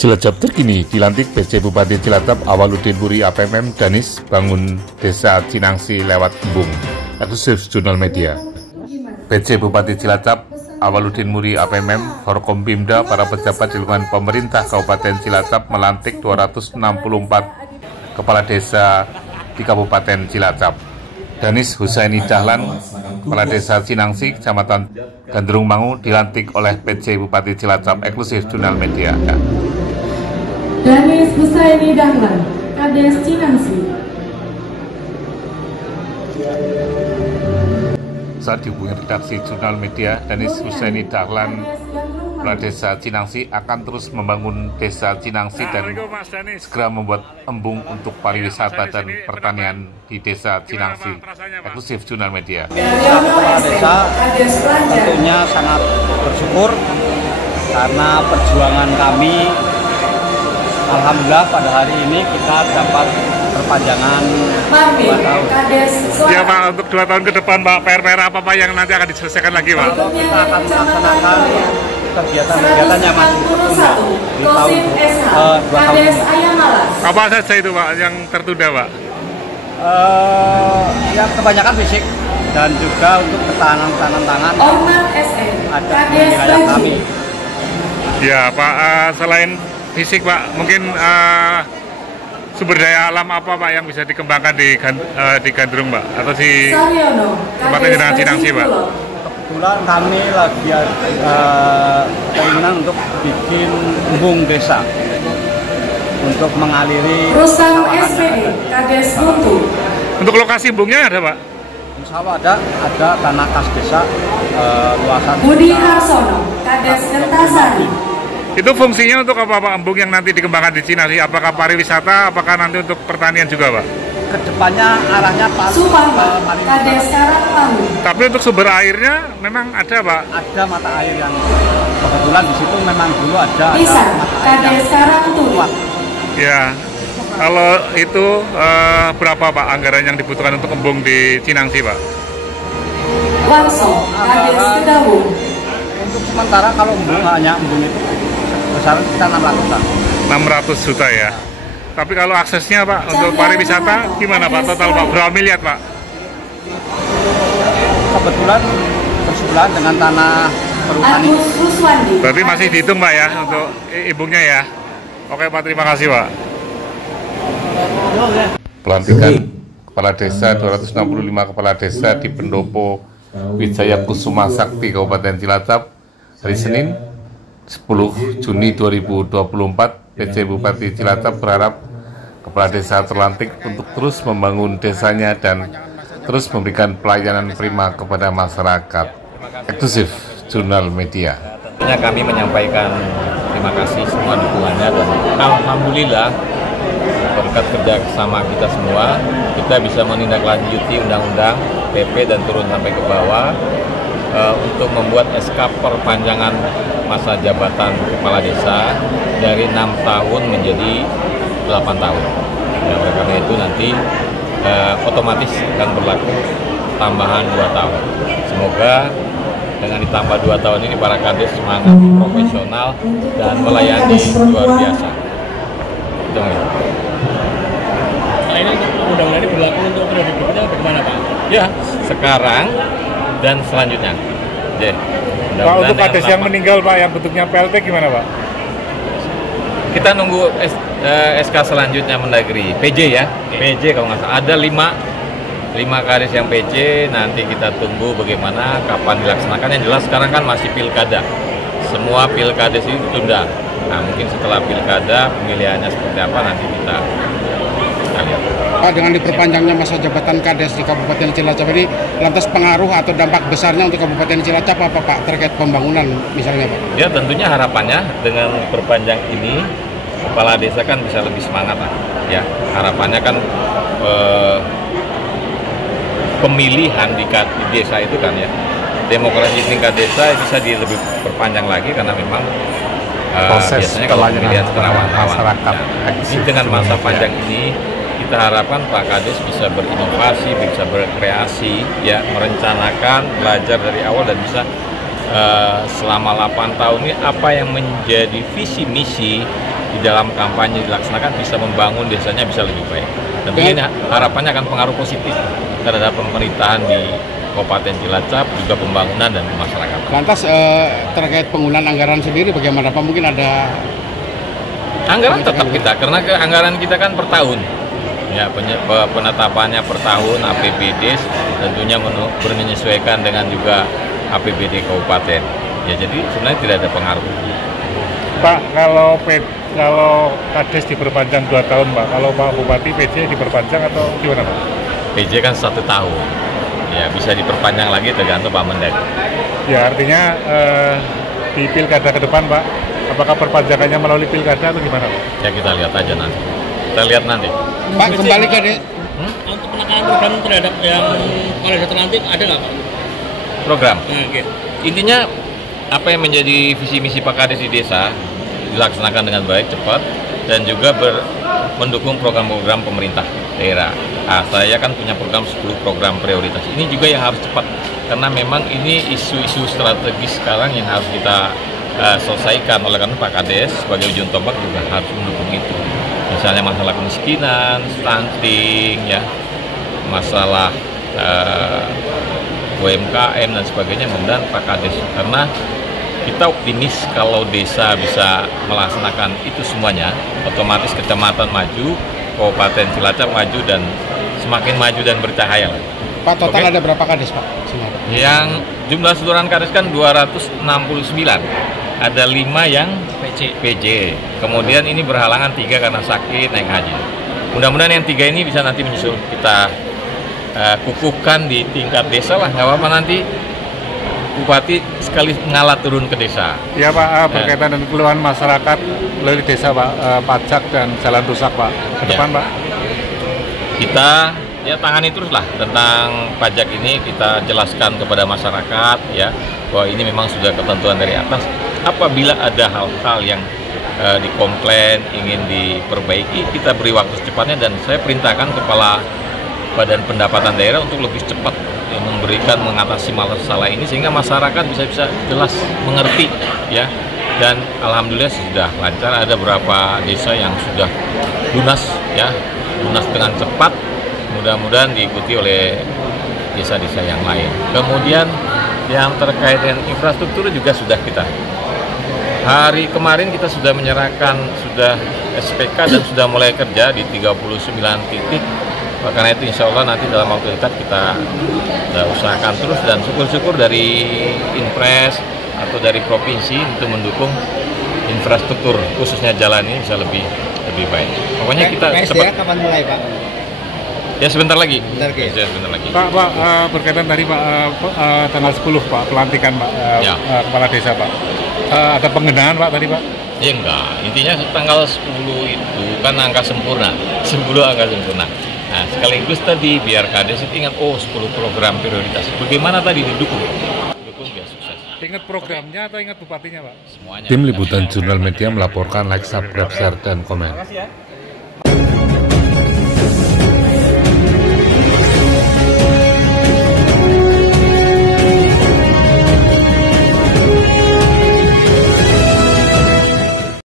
Cilacap terkini dilantik PJ Bupati Cilacap Awaludin Muri APMM Danis bangun Desa Cinangsi lewat embung. Eksklusif Jurnal Media. PJ Bupati Cilacap Awaludin Muri APMM, Forkompimda, para pejabat di lingkungan pemerintah Kabupaten Cilacap melantik 264 kepala desa di Kabupaten Cilacap. Danis Husaini Dahlan, Kepala Desa Cinangsi, Kecamatan Gandrung Mangu, dilantik oleh PJ Bupati Cilacap. Eksklusif Jurnal Media. Danis Husaini Dahlan, Kades Cinangsi. Saat dihubungi redaksi Jurnal Media, Danis Husaini Dahlan, Kepala Desa Cinangsi, akan terus membangun Desa Cinangsi dan segera membuat embung untuk pariwisata dan pertanian di Desa Cinangsi. Eksklusif Jurnal Media. Kepala Desa tentunya sangat bersyukur karena perjuangan kami, alhamdulillah pada hari ini kita dapat perpanjangan 2 tahun. Ya Pak, untuk 2 tahun ke depan Pak, PR-PR apa Pak yang nanti akan diselesaikan lagi Pak? Kita akan melaksanakan kegiatan-kegiatan yang masih tertunda di tahun 2 tahun ini. Apa saja itu Pak yang tertunda Pak? Ya kebanyakan fisik dan juga untuk ketahanan tangan ada di wilayah kami. Ya Pak, selain fisik Pak, mungkin sumber daya alam apa Pak yang bisa dikembangkan di Gandrung Pak, atau di tempat Cinangsi Pak? Kebetulan kami lagi keinginan untuk bikin embung desa untuk mengaliri Rusam SPE, Kades Mutu. Untuk lokasi embungnya ada Pak? Insya Allah ada tanah kas desa luasan Budi Harsono, Kades Kertasari. Itu fungsinya untuk apa Pak, embung yang nanti dikembangkan di Cinangsi? Apakah pariwisata, apakah nanti untuk pertanian juga Pak? Kedepannya arahnya Sumpah, Kades Karangpangu. Tapi untuk sumber airnya memang ada Pak? Ada mata air yang kebetulan di situ memang dulu ada Bisa, mata air Kades Karangturi. Ya, kalau itu berapa Pak anggaran yang dibutuhkan untuk embung di Cinangsi Pak? Wangso, Kades Kedawung. Untuk sementara kalau embung hanya embung itu besaran kita 600 juta ya. Tapi kalau aksesnya Pak untuk pariwisata gimana Pak? Total Pak berapa miliar Pak? Kebetulan bersebelahan dengan tanah perhutani. Berarti masih dihitung Pak ya untuk embungnya ya. Oke Pak, terima kasih Pak. Pelantikan Kepala Desa 265 Kepala Desa di Pendopo Wijaya Kusuma Sakti Kabupaten Cilacap hari Senin 10 Juni 2024. PJ Bupati Cilacap berharap Kepala Desa terlantik untuk terus membangun desanya dan terus memberikan pelayanan prima kepada masyarakat. Eksklusif Jurnal Media. Kami menyampaikan terima kasih semua dukungannya dan alhamdulillah berkat kerja sama kita semua kita bisa menindaklanjuti undang-undang PP dan turun sampai ke bawah untuk membuat SK perpanjangan masa jabatan kepala desa dari 6 tahun menjadi 8 tahun. Ya, oleh karena itu nanti otomatis akan berlaku tambahan 2 tahun. Semoga dengan ditambah 2 tahun ini para kades semangat, profesional, dan melayani luar biasa. Itu ini undang-undang ini berlaku untuk periode berikutnya bagaimana Pak? Ya, sekarang dan selanjutnya. Pak, untuk kades yang meninggal Pak, yang bentuknya PLT gimana Pak? Kita nunggu SK selanjutnya Mendagri, PJ ya, PJ kalau nggak salah. Ada 5 kades yang PJ, nanti kita tunggu bagaimana, kapan dilaksanakan. Yang jelas sekarang kan masih pilkada, semua pilkades ini ditunda. Nah mungkin setelah pilkada, pemilihannya seperti apa nanti kita lihat. Pak, dengan diperpanjangnya masa jabatan Kades di Kabupaten Cilacap ini, lantas pengaruh atau dampak besarnya untuk Kabupaten Cilacap apa Pak terkait pembangunan misalnya Pak? Ya tentunya harapannya dengan perpanjang ini kepala desa kan bisa lebih semangat lah. Ya harapannya kan pemilihan di desa itu kan ya, demokrasi tingkat desa bisa lebih perpanjang lagi karena memang biasanya kalau pemilihan rawan-rawan. Nah, dengan masa panjang ini kita harapkan Pak Kades bisa berinovasi, bisa berkreasi, ya merencanakan, belajar dari awal dan bisa selama 8 tahun ini apa yang menjadi visi misi di dalam kampanye dilaksanakan bisa membangun desanya bisa lebih baik. Dan ini harapannya akan pengaruh positif terhadap pemerintahan di Kabupaten Cilacap, juga pembangunan dan masyarakat. Lantas terkait penggunaan anggaran sendiri bagaimana Pak? Mungkin ada anggaran tetap kita, karena anggaran kita kan per tahun. Ya, penetapannya per tahun APBD tentunya menyesuaikan dengan juga APBD kabupaten. Ya, jadi sebenarnya tidak ada pengaruh. Pak, kalau Kades diperpanjang 2 tahun, Pak. Kalau Pak Bupati PJ diperpanjang atau gimana, Pak? PJ kan 1 tahun. Ya, bisa diperpanjang lagi tergantung Pak Mendag. Ya, artinya di pilkada ke depan, Pak, apakah perpanjangannya melalui pilkada atau gimana, Pak? Ya, kita lihat aja nanti. Kita lihat nanti. Pak, kembali ke Untuk penekanan program terhadap yang oleh desa terlantik ada nggak Pak? Program. Nah, okay. Intinya apa yang menjadi visi misi Pak Kades di desa dilaksanakan dengan baik, cepat, dan juga mendukung program-program pemerintah daerah. Saya kan punya program 10 program prioritas. Ini juga yang harus cepat, karena memang ini isu-isu strategis sekarang yang harus kita selesaikan. Oleh karena Pak Kades sebagai ujung tombak juga harus mendukung itu. Misalnya masalah kemiskinan, stunting, ya, masalah UMKM dan sebagainya, mudah-mudahan Pak Kades, karena kita optimis kalau desa bisa melaksanakan itu semuanya, otomatis kecamatan maju, Kabupaten Cilacap maju, dan semakin maju dan bercahaya. Pak, total ada berapa Kades, Pak? Yang jumlah keseluruhan Kades kan 269. Ada 5 yang PJ. Kemudian ini berhalangan 3 karena sakit, naik haji. Mudah-mudahan yang 3 ini bisa nanti menyusul kita kukuhkan di tingkat desa lah. Nggak apa-apa, nanti Bupati sekali ngalah turun ke desa. Ya, Pak, berkaitan dengan keluhan masyarakat melalui desa, Pak, pajak dan jalan rusak, Pak. Ke depan, Pak. Kita tangani terus lah tentang pajak ini, kita jelaskan kepada masyarakat ya bahwa ini memang sudah ketentuan dari atas. Apabila ada hal-hal yang dikomplain, ingin diperbaiki, kita beri waktu secepatnya, dan saya perintahkan Kepala Badan Pendapatan Daerah untuk lebih cepat mengatasi masalah ini sehingga masyarakat bisa jelas mengerti ya. Dan alhamdulillah sudah lancar, ada beberapa desa yang sudah lunas dengan cepat, mudah-mudahan diikuti oleh desa-desa yang lain. Kemudian yang terkait dengan infrastruktur juga sudah kita, hari kemarin kita sudah menyerahkan SPK dan sudah mulai kerja di 39 titik. Karena itu insya Allah nanti dalam waktu dekat kita usahakan terus, dan syukur-syukur dari Inpres atau dari provinsi untuk mendukung infrastruktur khususnya jalan ini bisa lebih baik. Pokoknya kita cepat. Kapan mulai, Pak? Ya sebentar lagi. Sebentar lagi. Pak, berkaitan tadi Pak, tanggal 10 Pak, pelantikan Pak, Kepala Desa Pak. Ada penggenaan Pak tadi Pak? Ya enggak, intinya tanggal 10 itu kan angka sempurna, 10 angka sempurna. Nah, sekaligus tadi biar Kades itu ingat, 10 program prioritas. Bagaimana tadi didukung biar sukses. Ingat programnya atau ingat bupatinya Pak? Semuanya. Tim Liputan Jurnal Media melaporkan. Like, subscribe, share, dan komen. Terima kasih ya.